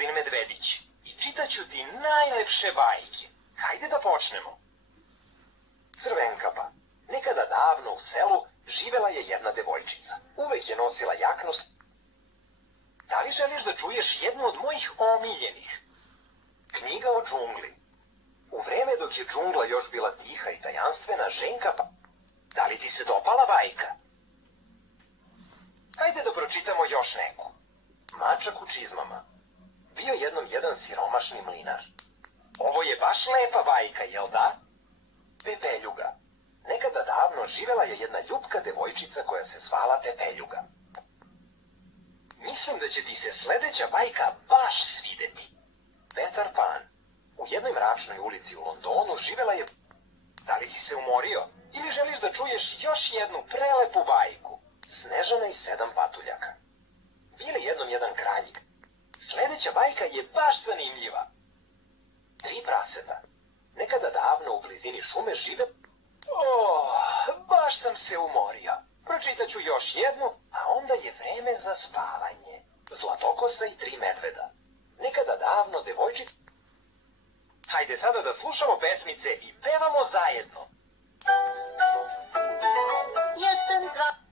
gospodin Medvedić i čitaću ti najlepše bajke. Hajde da počnemo. Crvenkapa. Nekada davno u selu živela je jedna devojčica. Uvek je nosila jaknu. Da li želiš da čuješ jednu od mojih omiljenih? Knjiga o džungli. U vreme dok je džungla još bila tiha i tajanstvena, Ženkapa. Da li ti se dopala bajka? Hajde da pročitamo još neku. Mačak u čizmama. Bio jednom jedan siromašni mlinar. Ovo je baš lepa bajka, jel da? Pepeljuga. Nekada davno živela je jedna ljupka devojčica koja se zvala Pepeljuga. Mislim da će ti se sledeća bajka baš svideti. Petar Pan. U jednoj mračnoj ulici u Londonu živela je... Da li si se umorio? Ili želiš da čuješ još jednu prelepu bajku? Snežana i 7 patuljaka. Bili jednom jedan kralj. Sledeća bajka je baš zanimljiva. 3 praseta. Nekada davno u blizini šume žive... baš sam se umorio. Pročitaću još jednu, a onda je vreme za spavanje. Zlatokosa i 3 medveda. Nekada davno devojčica... Hajde sada da slušamo pesmice i pevamo zajedno. 1, 2...